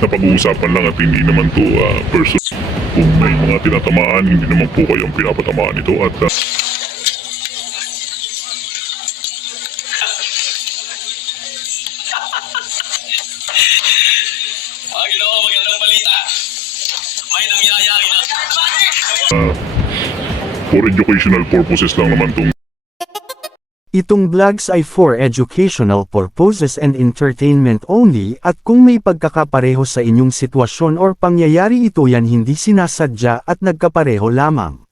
na pag-uusapan lang at hindi naman to person. Kung may mga tinatamaan, hindi naman po kayo ang pinapatamaan ito at Ginawa magandang balita. May nangyayari na. for educational purposes lang naman tong Itong vlogs ay for educational purposes and entertainment only at kung may pagkakapareho sa inyong sitwasyon or pangyayari ito yan hindi sinasadya at nagkapareho lamang.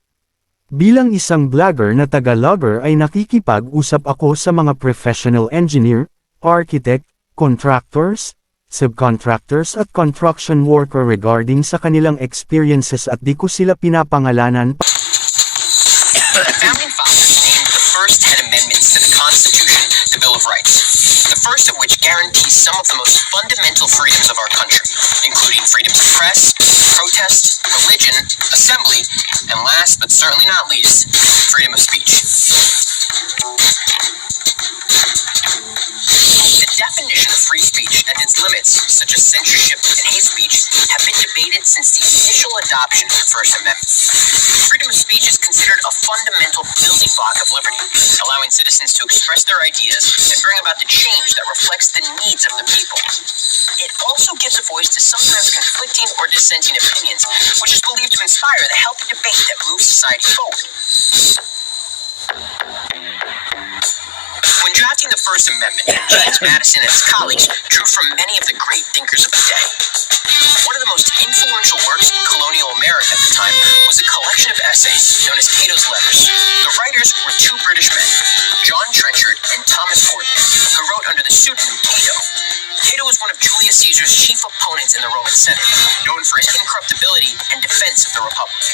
Bilang isang vlogger na taga-logger ay nakikipag-usap ako sa mga professional engineer, architect, contractors, subcontractors at construction worker regarding sa kanilang experiences at di ko sila pinapangalanan. The founding fathers named the first 10 amendments to the Constitution, the Bill of Rights. The first of which guarantees some of the most fundamental freedoms of our country, including freedom to press, protest, religion, assembly, and last but certainly not least, freedom of speech. The definition of free speech and its limits, such as censorship and hate speech, have been debated since the initial adoption of the First Amendment. Freedom of speech is considered a fundamental building block of liberty, allowing citizens to express their ideas and bring about the change that reflects the needs of the people. It also gives a voice to sometimes conflicting or dissenting opinions, which is believed to inspire the healthy debate that moves society forward. When drafting the First Amendment, James Madison and his colleagues drew from many of the great thinkers of the day. One of the most influential works in colonial America at the time was a collection of essays known as Cato's Letters. The writers were two British men, John Trenchard and Thomas Gordon, who wrote under the pseudonym Cato. Cato was one of Julius Caesar's chief opponents in the Roman Senate, known for his incorruptibility and defense of the Republic.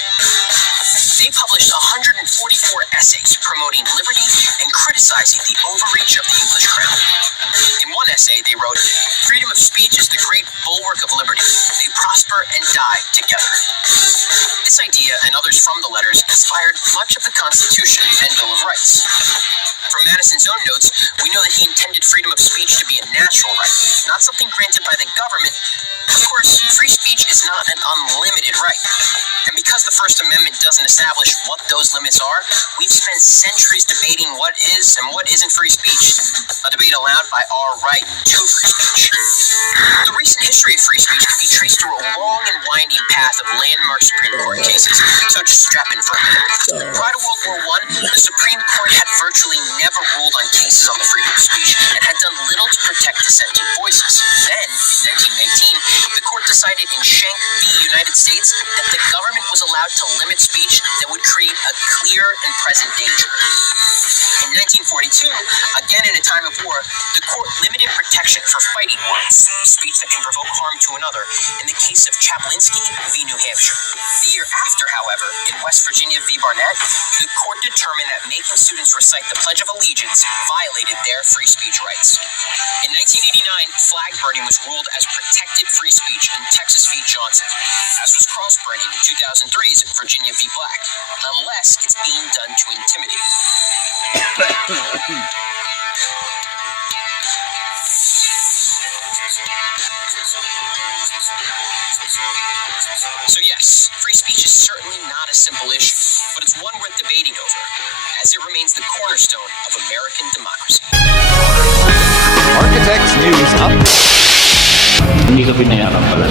They published 144 essays promoting liberty and criticizing the overreach of the English crown. In one essay, they wrote, "Freedom of speech is the great bulwark of liberty. They prosper and die together." This idea and others from the letters inspired much of the Constitution and Bill of Rights. From Madison's own notes, we know that he intended freedom of speech to be a natural right, not something granted by the government. Of course, free speech is not an unlimited right. And because the First Amendment doesn't establish what those limits are, we've spent centuries debating what is and what isn't free speech, a debate allowed by our right to free speech. The recent history of free speech can be traced through a long and winding path of landmark Supreme Court cases, so just strap in for a minute. Prior to World War I, the Supreme Court had virtually never ruled on cases on the freedom of speech and had done little to protect dissenting voices. Then, in 1919, the court decided in Schenck v. United States that the government was allowed to limit speech that would create a clear and present danger. In 1942, again in a time of war, the court limited protection for fighting words, speech that can provoke harm to another, in the case of Chaplinsky v. New Hampshire. The year after, however, in West Virginia v. Barnett, the court determined that making students recite the Pledge of Allegiance violated their free speech rights. In 1989, flag burning was ruled as protected free speech in Texas v. Johnson, as was cross burning in 2003's Virginia v. Black, unless it's being done to intimidate. So yes, free speech is certainly not a simple issue, but it's one worth debating over, as it remains the cornerstone of American democracy. Architects News Up. Hindi ka pinayaran pala.